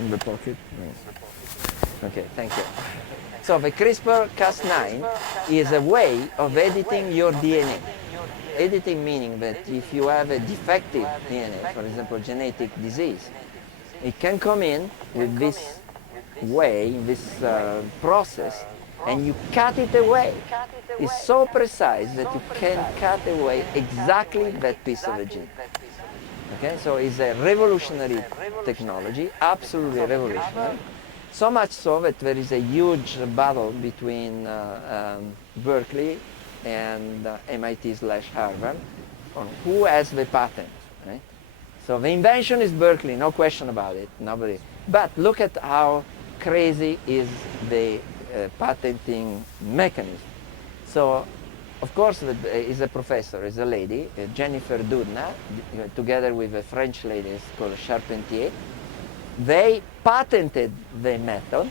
in the pocket. Okay, thank you. So the CRISPR-Cas9 is a way of editing your DNA. Editing meaning that if you have a defective DNA, for example, genetic disease, it can come in with this way, this process, and you cut it away. It's so precise that you can cut away exactly that piece of a gene. Okay, so it's a revolutionary technology, absolutely revolutionary. So much so that there is a huge battle between Berkeley and MIT/Harvard on who has the patent. Right? So the invention is Berkeley, no question about it. Nobody. But look at how crazy is the patenting mechanism. So, of course, is a professor, is a lady, Jennifer Doudna, together with a French lady called Charpentier. They patented the method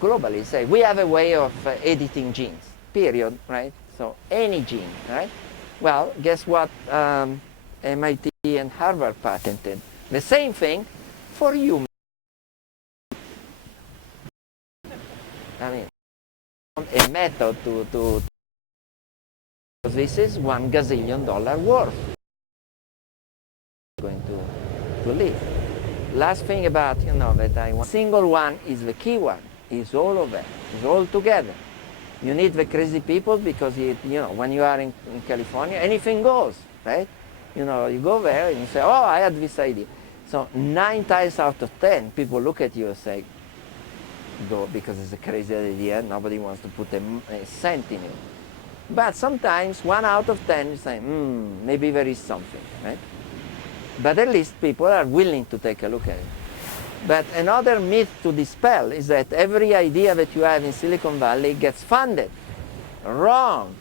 globally. Say we have a way of editing genes. Period. Right. So any gene. Right. Well, guess what? MIT and Harvard patented the same thing for humans. I mean, a method to this is $1 gazillion worth going to live. Last thing about that I want. Single one is the key one. Is all of them. Is all together. You need the crazy people because when you are in California, anything goes, right? You go there and you say, oh, I had this idea. So 9 times out of 10, people look at you and say, go, because it's a crazy idea. Nobody wants to put a cent in it. But sometimes 1 out of 10 is saying, maybe there is something, right? But at least people are willing to take a look at it. But another myth to dispel is that every idea that you have in Silicon Valley gets funded. Wrong.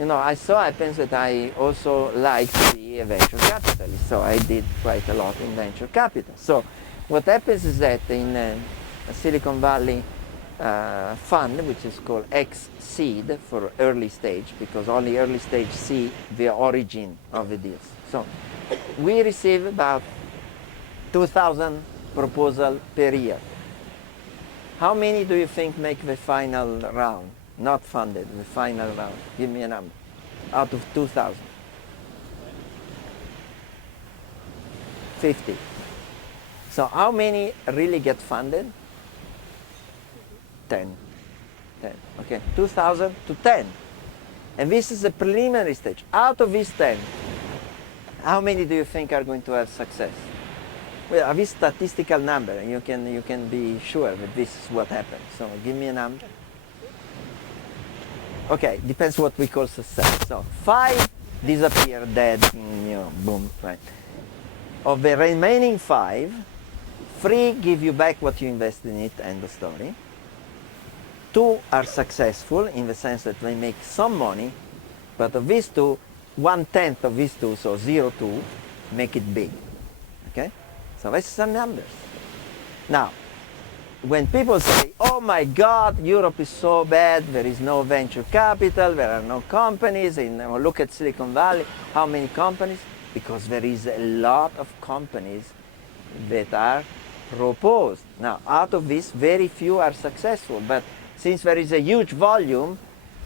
I think that I also like to be a venture capitalist, so I did quite a lot in venture capital. So what happens is that in a Silicon Valley fund, which is called X-Seed for early stage, because only early stage see the origin of the deals. So we receive about 2,000 proposals per year. How many do you think make the final round? Not funded, the final round. Give me a number. Out of 2,000. 50. So how many really get funded? 10. Okay, 2,000 to 10. And this is the preliminary stage. Out of these 10, how many do you think are going to have success? Well, this statistical number, and you can be sure that this is what happens. So give me a number. Okay, depends what we call success. So 5 disappear dead, boom, right. Of the remaining 5, 3 give you back what you invested in it, end of story. 2 are successful in the sense that they make some money, but of these 2, 1/10 of these 2, so 0.2, make it big. Okay? So that's some numbers. Now, when people say, oh my God, Europe is so bad, there is no venture capital, there are no companies, look at Silicon Valley, how many companies? Because there is a lot of companies that are proposed. Now, out of this, very few are successful, but since there is a huge volume,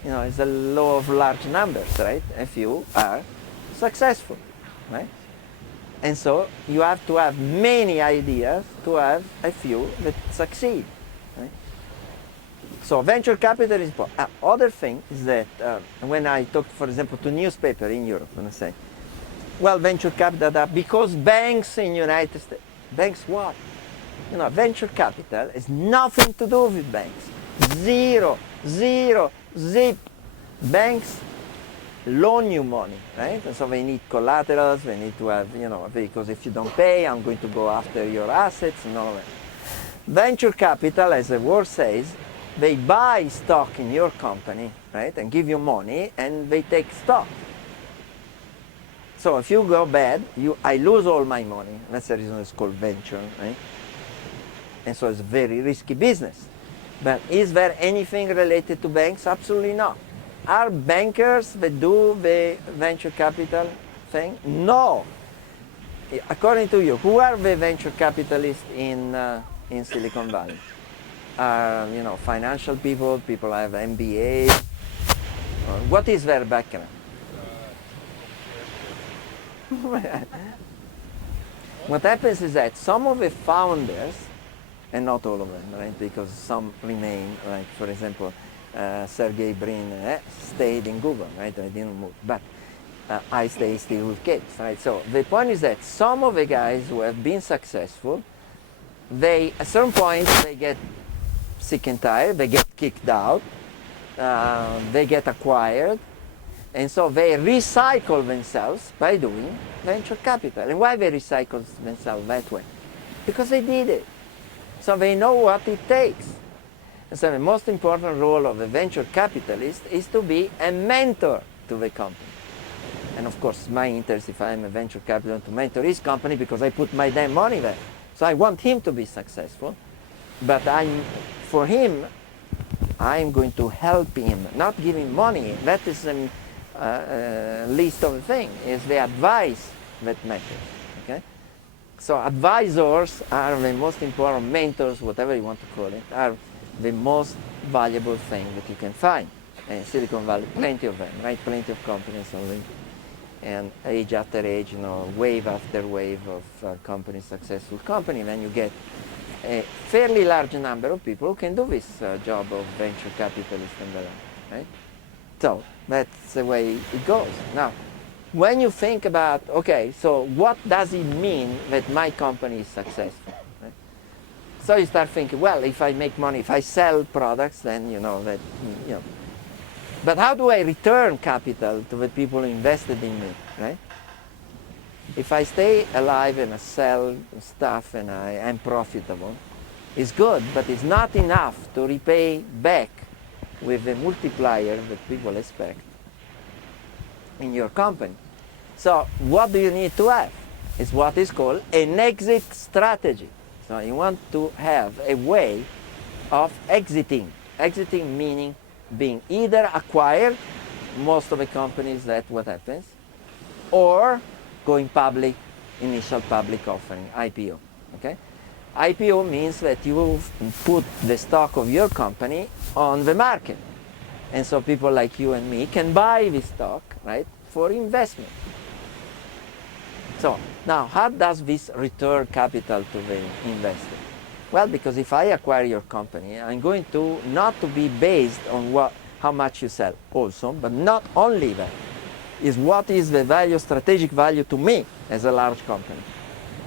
it's a law of large numbers, right? A few are successful, right? And so you have to have many ideas to have a few that succeed. Right? So venture capital is important. Other thing is that when I talk, for example, to newspaper in Europe, when I say, well, venture capital, because banks in United States, banks what? Venture capital has nothing to do with banks. Zero, zip. Banks loan you money, right? And so they need collaterals, they need to have, because if you don't pay, I'm going to go after your assets and all of that. Venture capital, as the word says, they buy stock in your company, right, and give you money, and they take stock. So if you go bad, I lose all my money. That's the reason it's called venture, right? And so it's a very risky business. But is there anything related to banks? Absolutely not. Are bankers that do the venture capital thing? No. According to you, who are the venture capitalists in in Silicon Valley are, financial people, people have MBAs. What is their background? What happens is that some of the founders, and not all of them, right? Because some remain, like for example, Sergey Brin stayed in Google, right? I didn't move, but I stay still with kids, right? So the point is that some of the guys who have been successful, they at some point they get sick and tired, they get kicked out, they get acquired, and so they recycle themselves by doing venture capital. And why they recycle themselves that way? Because they did it. So they know what it takes. And so the most important role of a venture capitalist is to be a mentor to the company. And of course, my interest, if I'm a venture capitalist, to mentor his company because I put my damn money there. So I want him to be successful. But for him, I'm going to help him, not give him money. That is least of the thing, is the advice that matters. Okay? So advisors are the most important, mentors, whatever you want to call it, are the most valuable thing that you can find. In Silicon Valley, plenty of them, right? Plenty of companies on LinkedIn. And age after age, wave after wave of companies, successful company, then you get a fairly large number of people who can do this job of venture capitalist and the like, right? So that's the way it goes. Now, when you think about, okay, so what does it mean that my company is successful? Right? So you start thinking, well, if I make money, if I sell products, then But how do I return capital to the people who invested in me, right? If I stay alive and I sell stuff and I am profitable, it's good, but it's not enough to repay back with the multiplier that people expect in your company. So what do you need to have? It's what is called an exit strategy. So you want to have a way of exiting. Exiting meaning being either acquired, most of the companies that's what happens, or going public, initial public offering, IPO. Okay? IPO means that you put the stock of your company on the market. And so people like you and me can buy this stock, right, for investment. So now, how does this return capital to the investor? Well, because if I acquire your company, I'm going to not to be based on how much you sell also, but not only that, is what is the value, strategic value to me as a large company.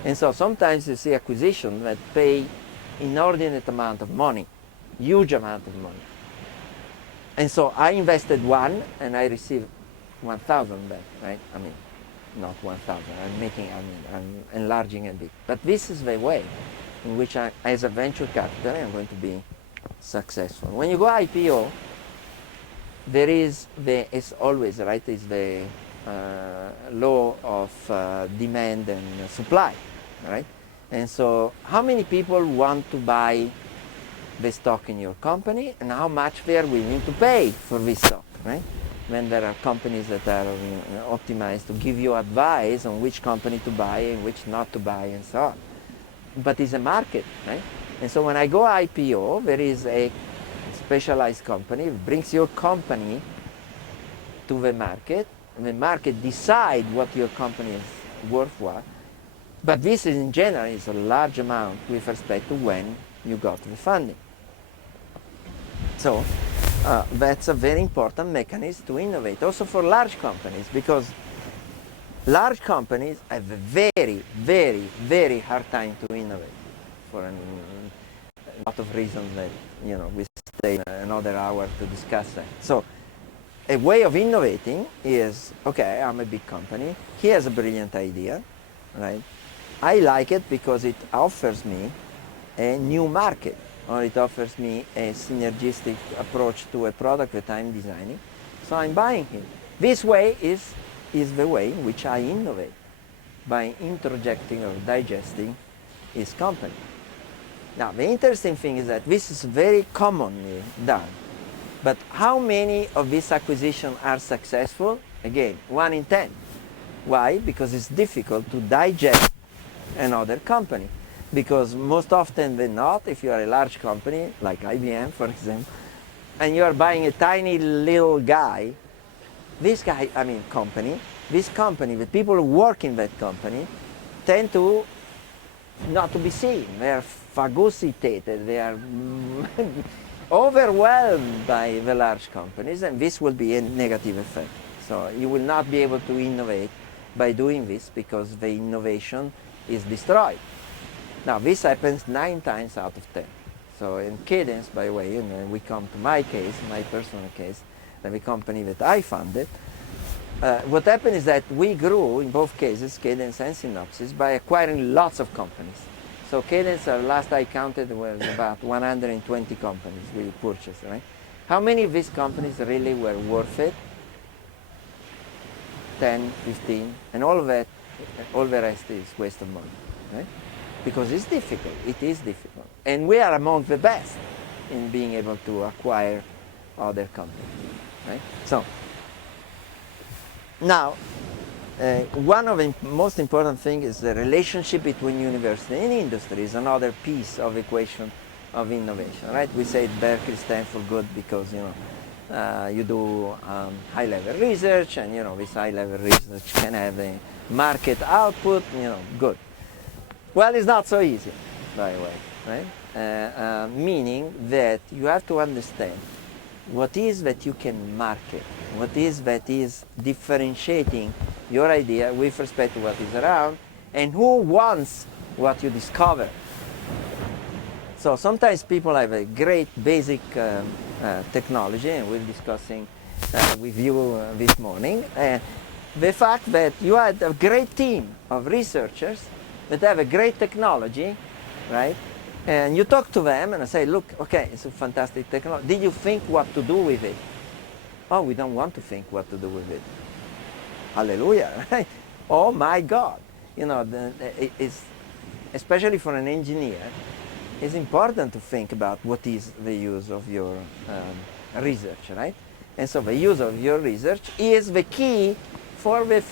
And so sometimes you see acquisitions that pay inordinate amount of money, huge amount of money. And so I invested one and I received 1,000 back, right? I mean, not 1,000, I'm enlarging a bit. But this is the way in which I, as a venture capital, I'm going to be successful. When you go IPO, there is it's always, right, is the law of demand and supply, right? And so how many people want to buy the stock in your company and how much they are willing to pay for this stock, right? When there are companies that are optimized to give you advice on which company to buy and which not to buy and so on. But it's a market, right? And so when I go IPO, there is a specialized company, brings your company to the market, and the market decide what your company is worthwhile. But this is in general is a large amount with respect to when you got the funding. So that's a very important mechanism to innovate, also for large companies, because large companies have a very, very, very hard time to innovate for a lot of reasons that we stay another hour to discuss that. So a way of innovating is, okay, I'm a big company, he has a brilliant idea, right? I like it because it offers me a new market, or it offers me a synergistic approach to a product that I'm designing, so I'm buying it. This way is the way in which I innovate, by introjecting or digesting his company. Now, the interesting thing is that this is very commonly done. But how many of these acquisitions are successful? Again, 1 in 10. Why? Because it's difficult to digest another company. because most often than not, if you are a large company, like IBM, for example, and you are buying a tiny little guy, this company, the people who work in that company, tend to not to be seen. They are phagocytated, they are overwhelmed by the large companies, and this will be a negative effect. So you will not be able to innovate by doing this, because the innovation is destroyed. Now this happens 9 times out of 10. So in Cadence, by the way, we come to my case, my personal case, the company that I founded. What happened is that we grew, in both cases, Cadence and Synopsys, by acquiring lots of companies. So Cadence, last I counted, was about 120 companies we purchased, right? How many of these companies really were worth it? 10, 15, and all the rest is waste of money, right? Because it's difficult, it is difficult. And we are among the best in being able to acquire other companies, right? So, now, one of the most important things is the relationship between university and industry is another piece of equation of innovation, right? We say Berkeley stands for good because, you do high-level research, and, this high-level research can have a market output, good. Well, it's not so easy, by the way, right? Meaning that you have to understand what is that you can market, what is that is differentiating your idea with respect to what is around, and who wants what you discover. So sometimes people have a great basic technology, and we're discussing with you this morning, the fact that you had a great team of researchers that have a great technology, right? And you talk to them and say, look, okay, it's a fantastic technology. Did you think what to do with it? Oh, we don't want to think what to do with it. Hallelujah, right? Oh my God. It's, especially for an engineer, it's important to think about what is the use of your research, right? And so the use of your research is the key for the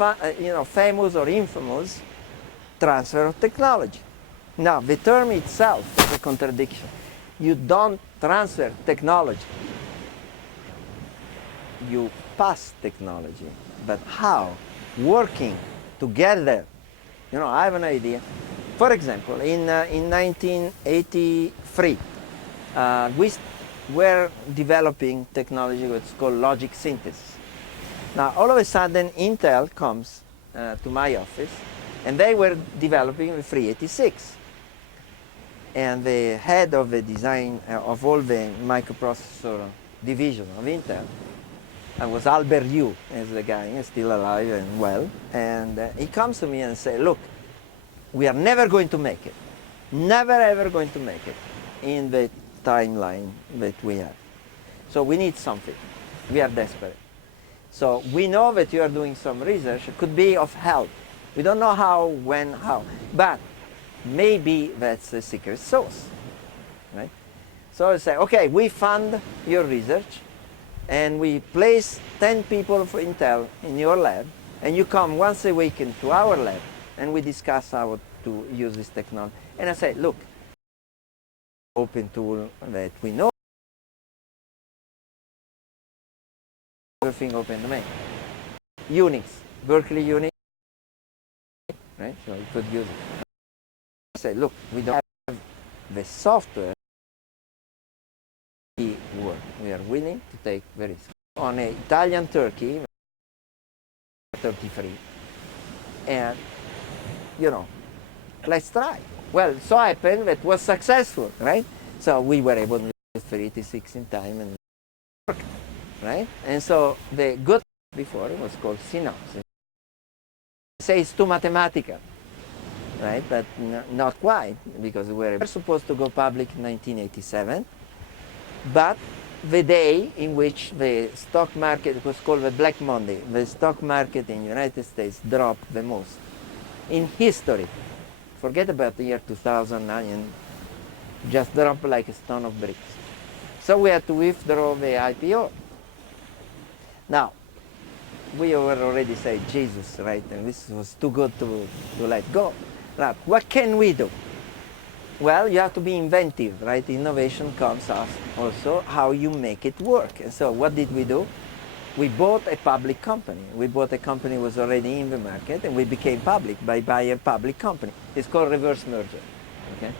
famous or infamous transfer of technology. Now, the term itself is a contradiction. You don't transfer technology. You pass technology. But how? Working together. I have an idea. For example, in 1983, we were developing technology what's called logic synthesis. Now, all of a sudden, Intel comes to my office, and they were developing the 386. And the head of the design of all the microprocessor division of Intel was Albert Yu, as the guy, is still alive and well. And he comes to me and says, look, we are never going to make it, never ever going to make it in the timeline that we have. So we need something. We are desperate. So we know that you are doing some research. It could be of help. We don't know how, when, how. But maybe that's the secret sauce, right? So I say, okay, we fund your research, and we place 10 people for Intel in your lab, and you come once a week into our lab, and we discuss how to use this technology. And I say, look, open tool that we know, everything open domain. Unix, Berkeley Unix, right? So you could use it. I say, look, we don't have the software. We are willing to take the risk. On an Italian turkey, 33, and let's try. Well, so happened that was successful, right? So we were able to use 386 in time and work, right? And so the good before it was called Synopsys. Say it's too mathematical, right? But not quite, because we were supposed to go public in 1987, but the day in which the stock market was called the Black Monday, the stock market in the United States dropped the most in history. Forget about the year 2009, and just dropped like a stone of bricks. So we had to withdraw the IPO. Now, we were already saying, Jesus, right, and this was too good to let go. Now, what can we do? Well, you have to be inventive, right? Innovation comes also how you make it work. And so what did we do? We bought a public company. We bought a company that was already in the market, and we became public by buying a public company. It's called reverse merger. Okay?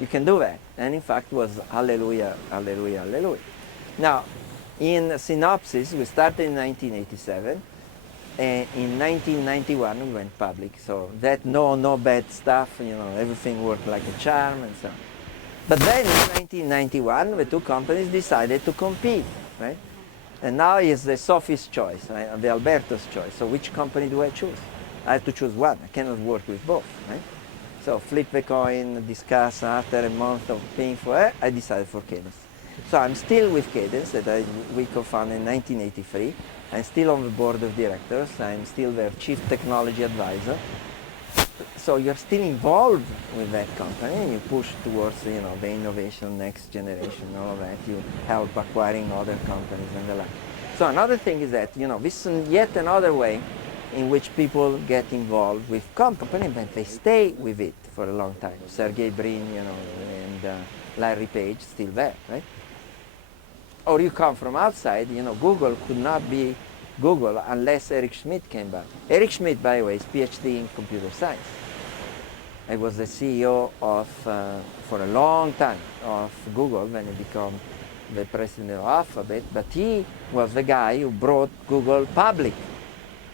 You can do that. And in fact, was hallelujah, hallelujah, hallelujah. Now, in synopsis, we started in 1987. And in 1991 we went public, so that no bad stuff, everything worked like a charm and so on. But then in 1991 the two companies decided to compete, right? And now is the Sophie's choice, right? The Alberto's choice. So which company do I choose? I have to choose one. I cannot work with both, right? So flip the coin, discuss. After a month of paying for it, I decided for Cadence. So I'm still with Cadence that we co-founded in 1983. I'm still on the board of directors. I'm still their chief technology advisor. So you're still involved with that company, and you push towards the innovation, next generation, all of that. You help acquiring other companies and the like. So another thing is that this is yet another way in which people get involved with company, but they stay with it for a long time. Sergey Brin, and Larry Page still there, right? Or you come from outside, Google could not be Google unless Eric Schmidt came back. Eric Schmidt, by the way, is PhD in computer science. I was the CEO of, for a long time, of Google when he became the president of Alphabet, but he was the guy who brought Google public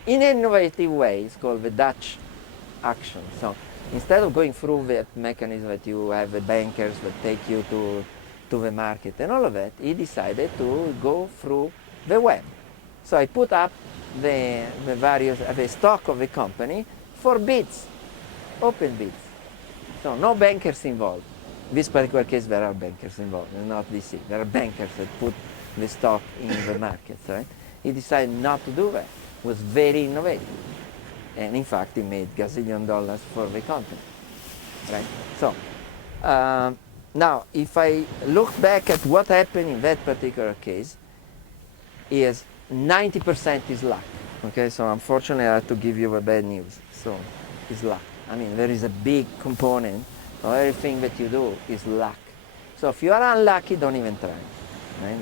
in an innovative way. It's called the Dutch action. So instead of going through that mechanism that you have the bankers that take you to the market and all of that, he decided to go through the web. So I put up the stock of the company for bids, open bids. So no bankers involved. In this particular case, there are bankers involved, not VC. There are bankers that put the stock in the market, right? He decided not to do that. It was very innovative. And in fact, he made gazillion dollars for the company, right? So, now, if I look back at what happened in that particular case, is 90% is luck. Okay, so unfortunately I have to give you the bad news. So, it's luck. I mean, there is a big component of everything that you do is luck. So if you are unlucky, don't even try, right?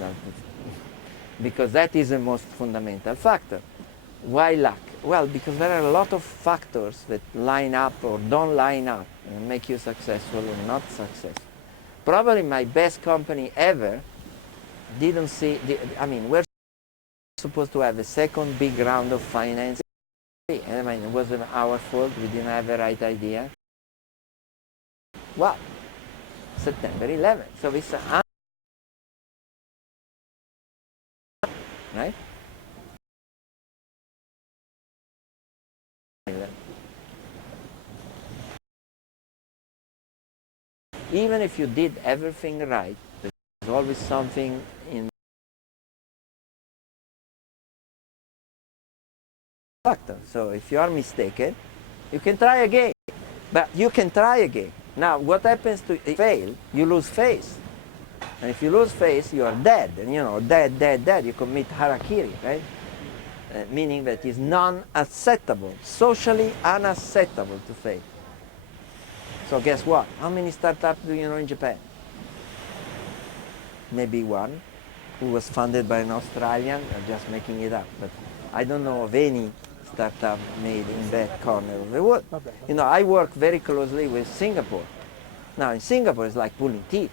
Because that is the most fundamental factor. Why luck? Well, because there are a lot of factors that line up or don't line up and make you successful or not successful. Probably my best company ever didn't see, we're supposed to have a second big round of financing. I mean, it wasn't our fault, we didn't have the right idea. Well, September 11th, so it's right? Even if you did everything right, there's always something in factor. So if you are mistaken, you can try again. But you can try again. Now, what happens to fail? You lose face. And if you lose face, you are dead. And dead. You commit harakiri, right? Meaning that it's non-acceptable, socially unacceptable to fail. So guess what? How many startups do you know in Japan? Maybe one, who was funded by an Australian. I'm just making it up. But I don't know of any startup made in that corner of the world. I work very closely with Singapore. Now in Singapore it's like pulling teeth.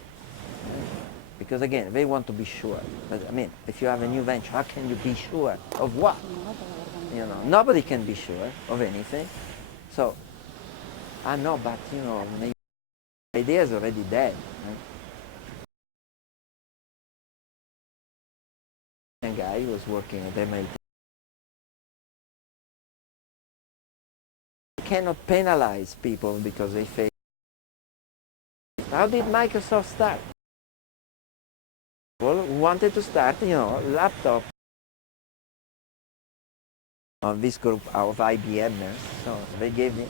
Because again, they want to be sure. But if you have a new venture, how can you be sure of what? Nobody can be sure of anything. So, I know, but maybe the idea is already dead. Right? A guy who was working at MIT. You cannot penalize people because they fail. How did Microsoft start? People wanted to start, laptop of this group of IBMers. So they gave me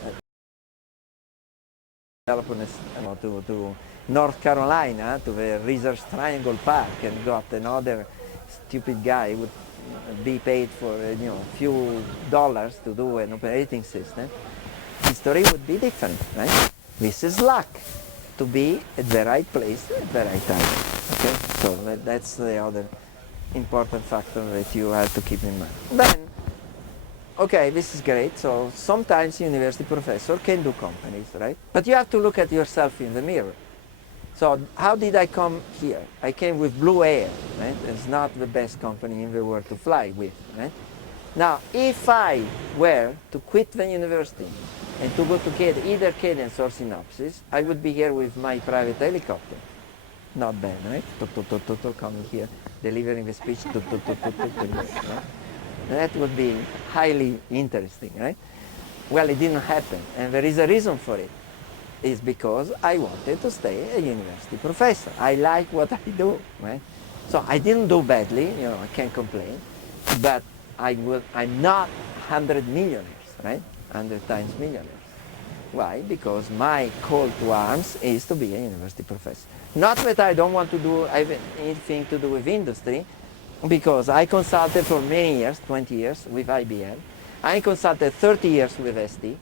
to North Carolina, to the Research Triangle Park, and got another stupid guy who would be paid for a few dollars to do an operating system. History would be different, right? This is luck. to be at the right place at the right time. Okay, so that's the other important factor that you have to keep in mind. Then, okay, this is great. So sometimes university professor can do companies, right? But you have to look at yourself in the mirror. So how did I come here? I came with Blue Air, right? It's not the best company in the world to fly with, right? Now, if I were to quit the university and to go to either Cadence or Synopsys, I would be here with my private helicopter. Not bad, right? Coming here, delivering the speech. Right? That would be highly interesting, right? Well, it didn't happen, and there is a reason for it. It's because I wanted to stay a university professor. I like what I do, right? So I didn't do badly, I can't complain, but I'm not 100 millionaires, right? 100 times millionaires. Why? Because my call to arms is to be a university professor. Not that I don't want to do anything to do with industry, because I consulted for many years, 20 years with IBM. I consulted 30 years with ST.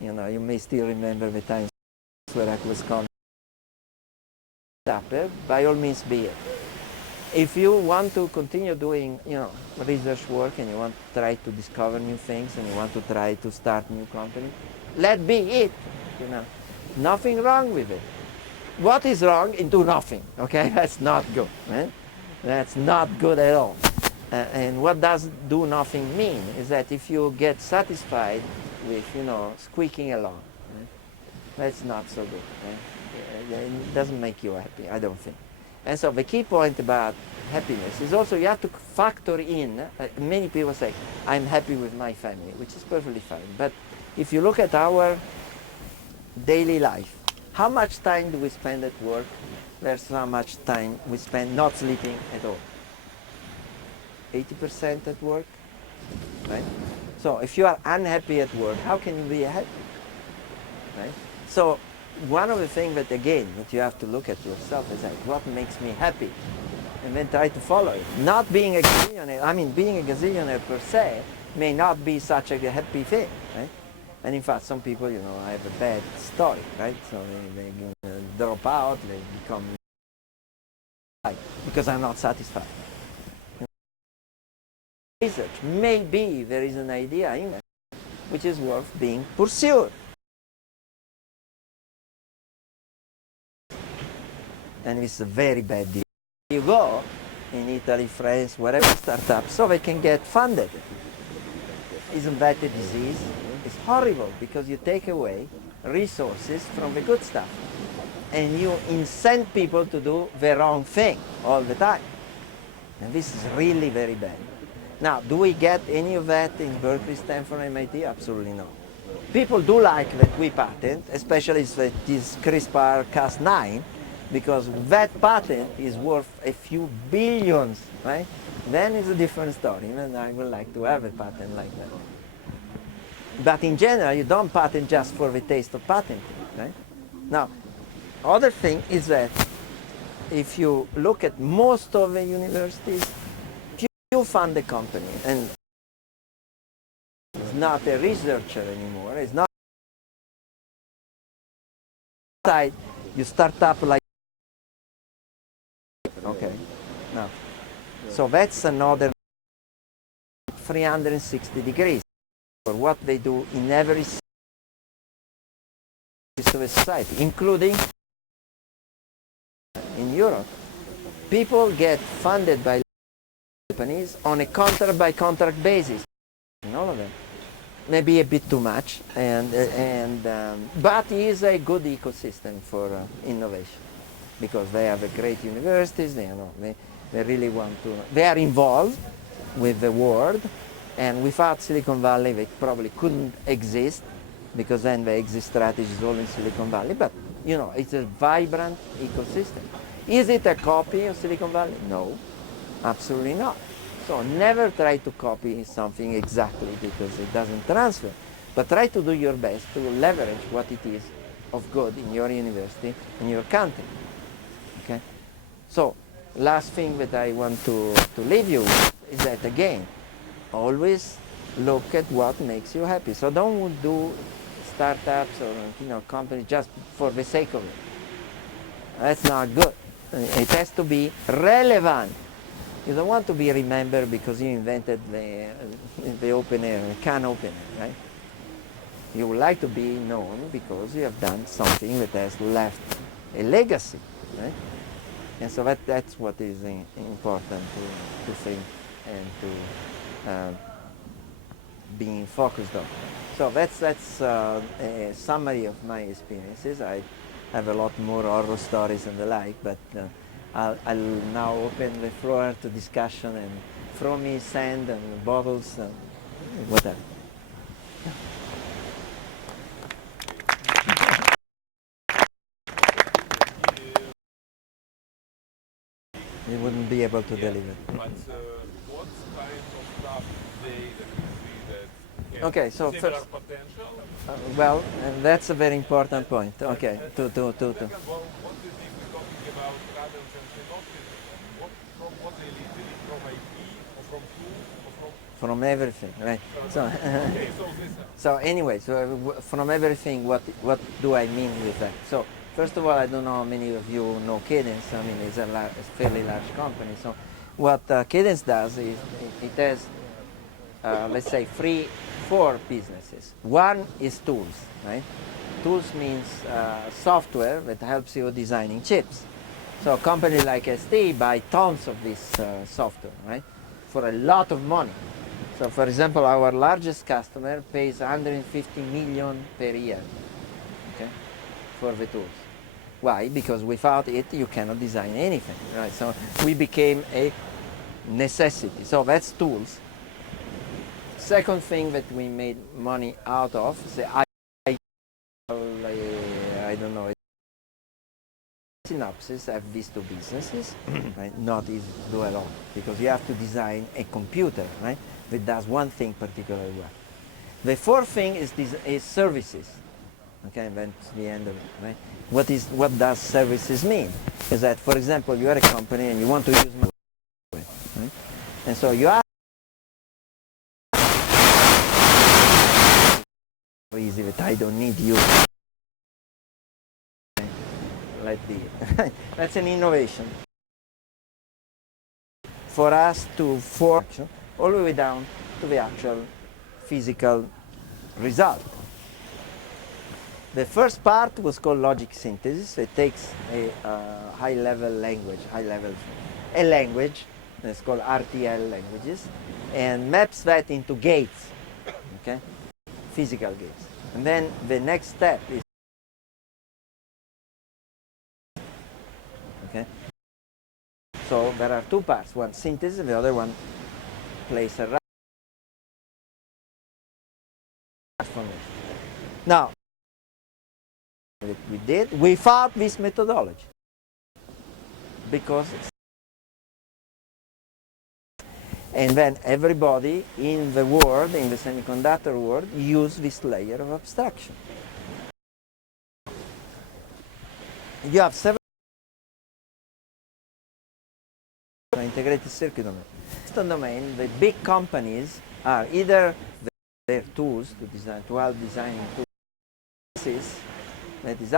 You may still remember the times where I was called Dapper. By all means be it. If you want to continue doing, research work, and you want to try to discover new things, and you want to try to start new company, let be it. Nothing wrong with it. What is wrong is do nothing. Okay, that's not good. Right? That's not good at all. And what does do nothing mean is that if you get satisfied with, squeaking along, right? That's not so good. Right? It doesn't make you happy, I don't think. And so the key point about happiness is also you have to factor in, many people say, I'm happy with my family, which is perfectly fine. But if you look at our daily life, how much time do we spend at work versus how much time we spend not sleeping at all? 80% at work, right? So if you are unhappy at work, how can you be happy, right? So one of the things that, again, that you have to look at yourself is like, what makes me happy? And then try to follow it. Not being a gazillionaire, being a gazillionaire per se may not be such a happy thing, right? And in fact, some people, have a bad story, right? So they drop out, they become because I'm not satisfied. Research, maybe there is an idea in it which is worth being pursued. And it's a very bad deal. You go in Italy, France, wherever startups, so they can get funded. Isn't that a disease? It's horrible because you take away resources from the good stuff. And you incent people to do the wrong thing all the time. And this is really very bad. Now, do we get any of that in Berkeley, Stanford, MIT? Absolutely not. People do like that we patent, especially this CRISPR-Cas9, because that patent is worth a few billions, right? Then it's a different story, and I would like to have a patent like that. But in general, you don't patent just for the taste of patenting, right? Now, other thing is that if you look at most of the universities, you fund the company, and it's not a researcher anymore. It's not you start up like okay. Now, so that's another 360 degrees for what they do in every society, including in Europe. People get funded by companies on a contract by contract basis, in all of them. Maybe a bit too much, but it is a good ecosystem for innovation, because they have a great universities. They really want to. They are involved with the world, and without Silicon Valley, they probably couldn't exist, because then the exit strategy is all in Silicon Valley. But it's a vibrant ecosystem. Is it a copy of Silicon Valley? No. Absolutely not. So never try to copy something exactly because it doesn't transfer, but try to do your best to leverage what it is of good in your university and your country. Okay? So last thing that I want to leave you with is that, again, always look at what makes you happy. So don't do startups or companies just for the sake of it. That's not good. It has to be relevant. You don't want to be remembered because you invented the opener, the can opener, right? You would like to be known because you have done something that has left a legacy, right? And so that's what is important to think and to being focused on. So that's a summary of my experiences. I have a lot more horror stories and the like, but I'll now open the floor to discussion and throw me sand and bottles and whatever. You wouldn't be able to deliver. But what kind of stuff today that you see that can Okay, so similar first, potential? well, and that's a very important point. Okay, to. Second, well, what is if we're talking about patterns and synopsis? From what they lead? They lead from IP or from tools or From everything, right? So, okay, so this so anyway, from everything, what do I mean with that? So first of all, I don't know how many of you know Cadence. I mean, it's a fairly large company. So what Cadence does is it has, let's say, four businesses. One is tools, right? Tools means software that helps you designing chips. So a company like ST buy tons of this software, right? For a lot of money. So for example, our largest customer pays 150 million per year, okay, for the tools. Why? Because without it, you cannot design anything, right? So we became a necessity. So that's tools. Second thing that we made money out of is the I don't know. Synopsys have these two businesses, right? Not easy to do at all because you have to design a computer, right, that does one thing particularly well. The fourth thing is services. Okay, that's the end of it, right? What does services mean? Is that, for example, you are a company and you want to use my software, right? And so you are easy that I don't need you. Let be. That's an innovation for us to form all the way down to the actual physical result. The first part was called logic synthesis. It takes a high-level language, a language that's called RTL languages, and maps that into gates, okay, physical gates. And then the next step is okay. So there are two parts: one synthesis, the other one plays a transformation. Now, what we did without this methodology, because and then everybody in the world, in the semiconductor world, use this layer of abstraction. You have several integrated circuit domain. In domain, the big companies are either their tools to design, to help designing tools, that is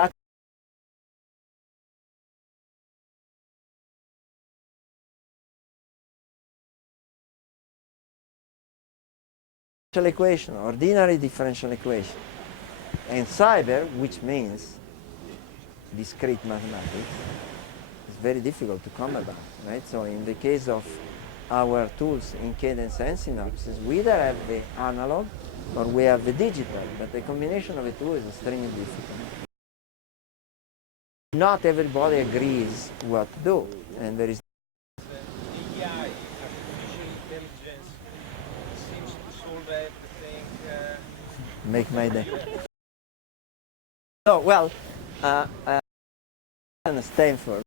equation, ordinary differential equation, and cyber, which means discrete mathematics, is very difficult to come about, right? So in the case of our tools in Cadence and Synopsys, we either have the analog or we have the digital, but the combination of the two is extremely difficult. Not everybody agrees what to do, and there is AI, artificial intelligence, seems to solve everything. make my day. So, well, in Stanford,